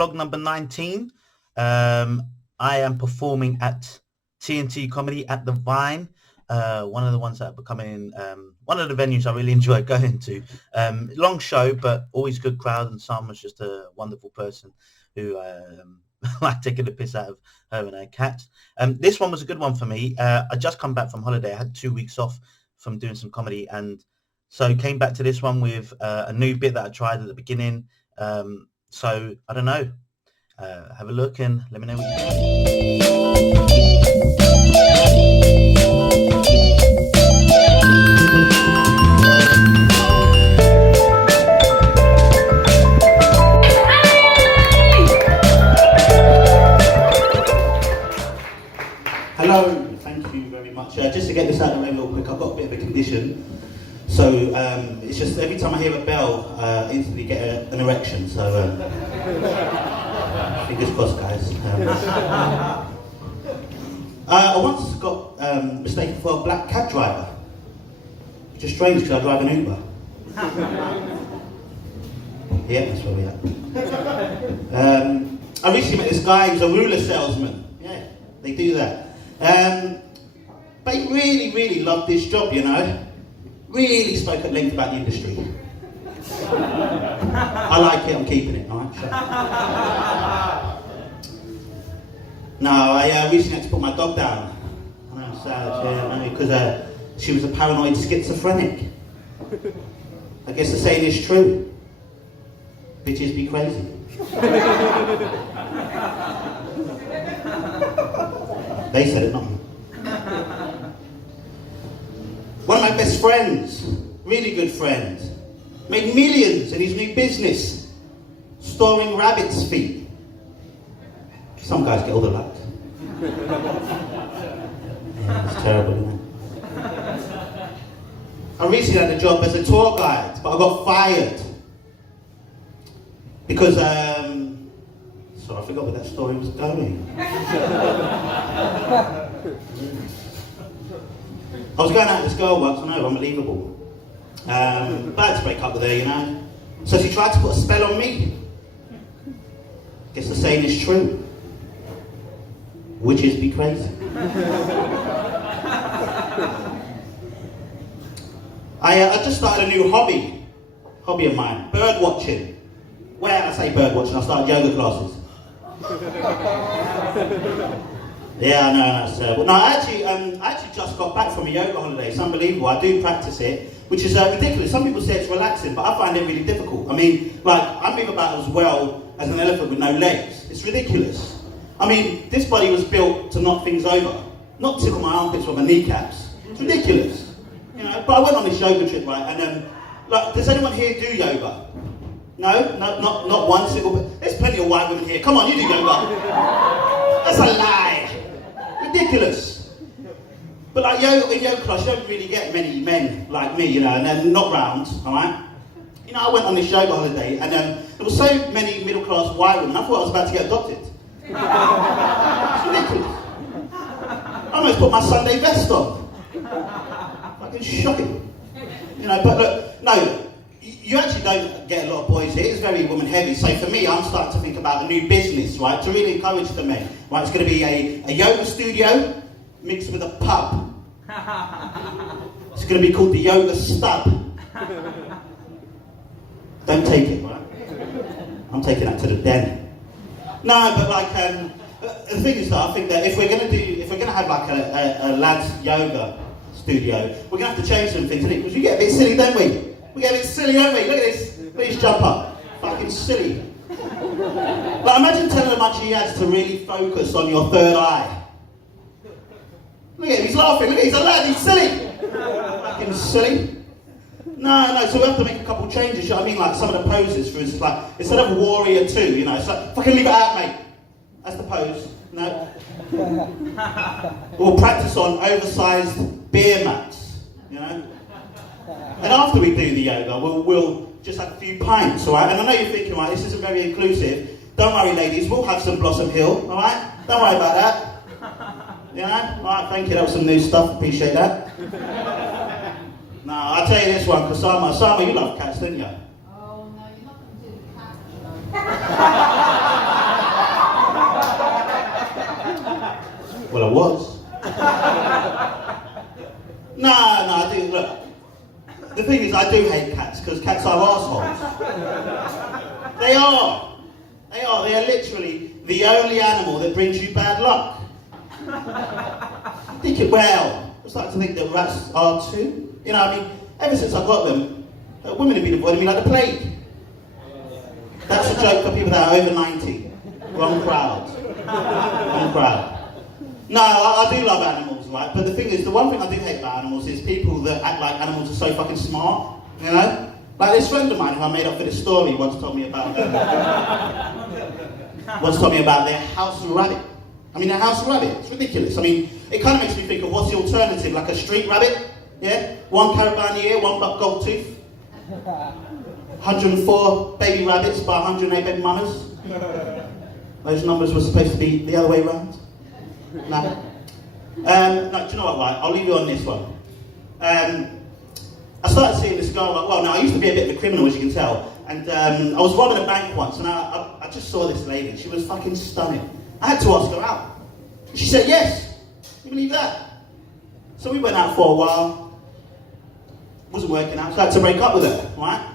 vlog number 19. I am performing at TNT Comedy at the Vine, one of the ones that are becoming one of the venues I really enjoy going to. Long show, but always good crowd, and Sam was just a wonderful person who like taking the piss out of her and her cat. This one was a good one for me. I just come back from holiday. I had 2 weeks off from doing some comedy, and so came back to this one with a new bit that I tried at the beginning. So I don't know. Have a look and let me know what you think. Hello, thank you very much. Just to get this out of the way real quick, I've got a bit of a condition. So it's just every time I hear a bell, I instantly get an erection. So fingers crossed, guys. I once got mistaken for a black cab driver, which is strange because I drive an Uber. Yeah, that's where we are. I recently met this guy who's a ruler salesman. Yeah, they do that. But he really, really loved this job, you know. Really spoke at length about the industry. I like it, I'm keeping it, alright? Sure. No, I recently had to put my dog down. I know, it's sad, yeah, because she was a paranoid schizophrenic. I guess the saying is true. Bitches be crazy. They said it, not me. One of my best friends, really good friend, made millions in his new business, storing rabbit's feet. Some guys get all the luck. Yeah, it's terrible, isn't it? I recently had a job as a tour guide, but I got fired. Because, sorry, I forgot where that story was going. I was going out with this girl once, I know, unbelievable. But I had to break up with her, you know. So she tried to put a spell on me. Guess the saying is true. Witches be crazy. I just started a new hobby of mine, bird watching. Where I say bird watching, I started yoga classes. Yeah, I know, that's terrible. No, I actually just got back from a yoga holiday. It's unbelievable. I do practice it, which is ridiculous. Some people say it's relaxing, but I find it really difficult. I mean, like, I move about as well as an elephant with no legs. It's ridiculous. I mean, this body was built to knock things over, not tickle my armpits with my kneecaps. It's ridiculous. You know, but I went on this yoga trip, right, and like, does anyone here do yoga? No, not one single. There's plenty of white women here. Come on, you do yoga. That's a lie. Ridiculous. But like in yoga class, you don't really get many men like me, you know, and then not round, all right? You know, I went on this yoga holiday, and there were so many middle-class white women, I thought I was about to get adopted. It's ridiculous. I almost put my Sunday vest on. Fucking shocking. You know, but look, no. You actually don't get a lot of boys here. It's very woman heavy. So for me, I'm starting to think about a new business, right? To really encourage the men. Right, it's going to be a yoga studio mixed with a pub. It's going to be called the Yoga Stub. Don't take it, right? I'm taking that to the den. No, but like, the thing is that I think that if we're going to have like a lads yoga studio, we're going to have to change some things, because we get a bit silly, don't we? We get a bit silly, don't we? Look at this. Look at his jumper. Fucking silly. But imagine telling a bunch of yads to really focus on your third eye. Look at him, he's laughing. Look at him, he's a lad, he's silly. Fucking silly. No, so we have to make a couple of changes, you know what I mean? Like some of the poses, for instance, like, instead of warrior 2, you know, it's like, fucking leave it out, mate. That's the pose. No. We'll practice on oversized beer mats, you know? And after we do the yoga, we'll just have a few pints, all right? And I know you're thinking, right, this isn't very inclusive. Don't worry, ladies, we'll have some Blossom Hill, all right? Don't worry about that. You know? All right, thank you, that was some new stuff, appreciate that. No, I'll tell you this one, because Sama, you love cats, didn't you? Oh, no, you're not going to do the cat. Well, I was. No, I do, look. The thing is, I do hate cats, because cats are assholes. They are. They are literally the only animal that brings you bad luck. Well, I'm starting to think that rats are too. You know, I mean, ever since I got them, women have been avoiding me like the plague. That's a joke for people that are over 90. Wrong crowd. Wrong crowd. No, I do love animals, right? But the thing is, the one thing I do hate about animals is people that act like animals are so fucking smart, you know? Like this friend of mine who I made up for this story once told me about their house rabbit. I mean, their house rabbit, it's ridiculous. I mean, it kind of makes me think of what's the alternative, like a street rabbit, yeah? One carabao a year, one buck gold tooth. 104 baby rabbits by 108 baby mamas. Those numbers were supposed to be the other way around. No. No, do you know what, right? I'll leave you on this one. I started seeing this girl, well, now I used to be a bit of a criminal, as you can tell, and I was robbing a bank once, and I just saw this lady. She was fucking stunning. I had to ask her out. She said yes. Can you believe that? So we went out for a while. Wasn't working out, so I had to break up with her, right?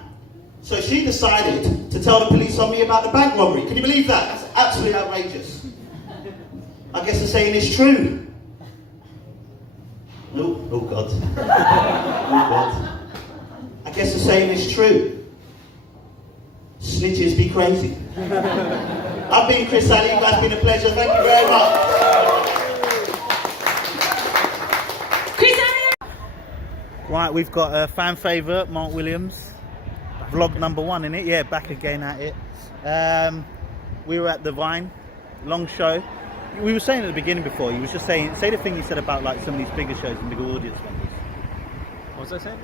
So she decided to tell the police on me about the bank robbery. Can you believe that? That's absolutely outrageous. I guess the saying is true. Oh God. Oh God. I guess the saying is true. Snitches be crazy. I've been Chris Ali, you guys, been a pleasure. Thank you very much. Chris Ali! Right, we've got a fan favourite, Mark Williams. Vlog number 1 in it, yeah, back again at it. We were at the Vine, long show. We were saying at the beginning before, you was just saying, say the thing you said about like some of these bigger shows and bigger audience numbers. What was I saying?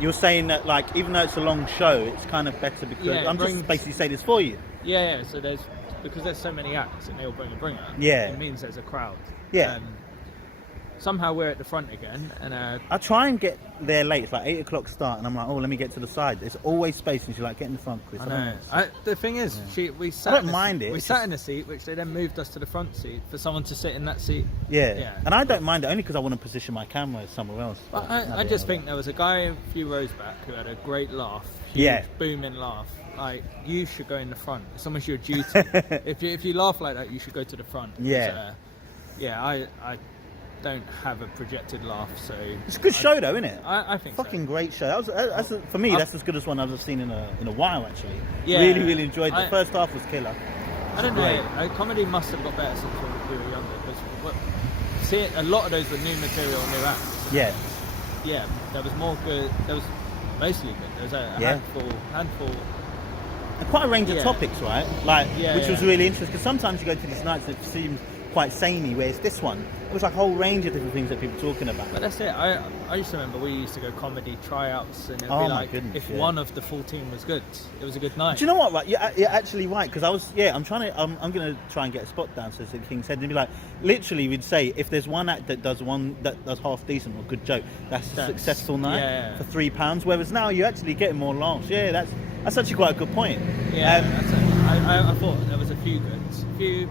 You were saying that like, even though it's a long show, it's kind of better because, Yeah, I'm just basically saying this for you. Yeah, so because there's so many acts and they all bring a bringer, Yeah. it means there's a crowd. Yeah. Somehow we're at the front again, and I try and get there late, it's like 8 o'clock start, and I'm like, oh, let me get to the side. There's always space, and she's like, get in the front, Chris. I know. The thing is, we sat. I don't mind it. We sat in a seat, which they then moved us to the front seat for someone to sit in that seat. Yeah. And I don't mind it only because I want to position my camera somewhere else. But I just think there was a guy a few rows back who had a great laugh. Yeah. Booming laugh. Like, you should go in the front. It's almost your duty. if you laugh like that, you should go to the front. Yeah. I don't have a projected laugh, so It's a good show though, isn't it? I think Fucking great show. For me, that's as good as one I've seen in a while actually. Yeah. Really enjoyed it. The first half was killer. I don't know. Comedy must have got better since we were younger, because a lot of those were new material, new acts. Yeah. There was more good. There was mostly good. There was a handful. And quite a range of topics, right? Like, which was really interesting. Because sometimes you go to these nights that seem quite samey, whereas this one, it was like a whole range of different things that people were talking about. But that's it. I used to remember we used to go comedy tryouts, and it'd be like, if one of the full team was good, it was a good night. Do you know what? Right, you're actually right, because I'm going to try and get a spot down, so King's Head, and be like, literally, we'd say if there's one act that does half decent or good joke, that's a successful night for £3. Whereas now you're actually getting more laughs. Yeah, that's actually quite a good point. Yeah, that's it. I thought there was a few good.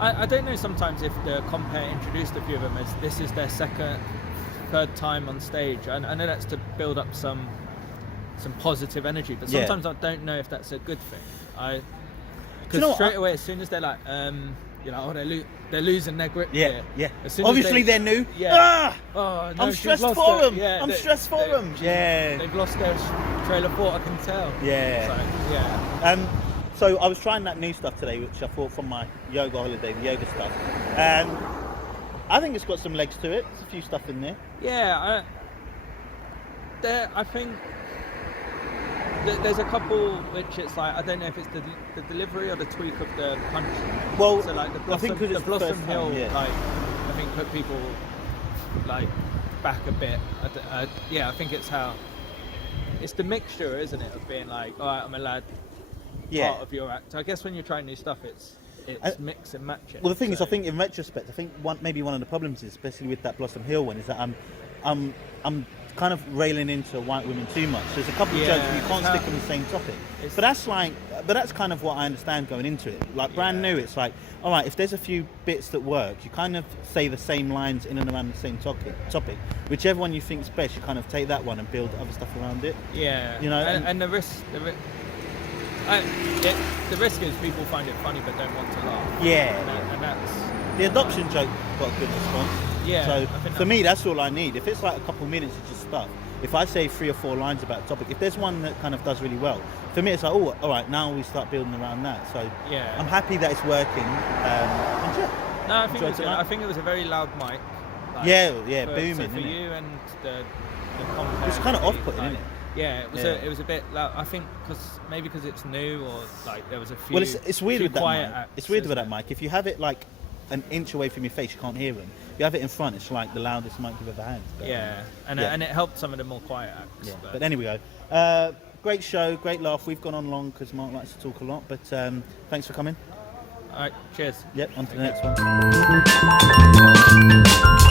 I don't know sometimes if the compere introduced a few of them as this is their third time on stage. I know that's to build up some positive energy, but sometimes I don't know if that's a good thing. Because straight away, as soon as they're like, they're losing their grip. Yeah. As soon Obviously, they're new. Yeah. Oh, no, I'm stressed for them. I'm stressed for them. Yeah. They've lost their trail of thought, I can tell. Yeah. So I was trying that new stuff today, which I thought from my yoga holiday, the yoga stuff. And I think it's got some legs to it. There's a few stuff in there. Yeah. I think there's a couple which it's like, I don't know if it's the delivery or the tweak of the punch. Well, so like the Blossom Hill, time, like I think put people like back a bit. I think it's the mixture, isn't it, of being like, all right, I'm a lad. Part of your act. I guess when you're trying new stuff, it's mix and match it. Well, the thing is, I think in retrospect, maybe one of the problems is, especially with that Blossom Hill one, is that I'm kind of railing into white women too much. There's a couple of jokes where you can't stick on the same topic. But that's like, but that's kind of what I understand going into it. Like brand new, it's like, all right, if there's a few bits that work, you kind of say the same lines in and around the same topic. Whichever one you think's best, you kind of take that one and build other stuff around it. Yeah, you know, and the risk is people find it funny but don't want to laugh. Yeah, and that's the adoption joke got a good response. Yeah. So for me, that's all I need. If it's like a couple minutes of just stuff, if I say 3 or 4 lines about a topic, if there's one that kind of does really well, for me it's like, oh, all right, now we start building around that. So yeah, I'm happy that it's working. And yeah. No, I think it was good. I think it was a very loud mic. Like, yeah, for, booming. So for you and the compare, it's kind of off-putting, like, isn't it? Yeah, it was a bit loud. I think because it's new, or like there was a few. Well, it's weird with that mic. Acts, it's weird with that mic. If you have it like an inch away from your face, you can't hear them. You have it in front, it's like the loudest mic you've ever had. But, and it helped some of the more quiet acts. Yeah. But anyway, great show, great laugh. We've gone on long because Mark likes to talk a lot. But thanks for coming. All right, cheers. Yep, on to the next one.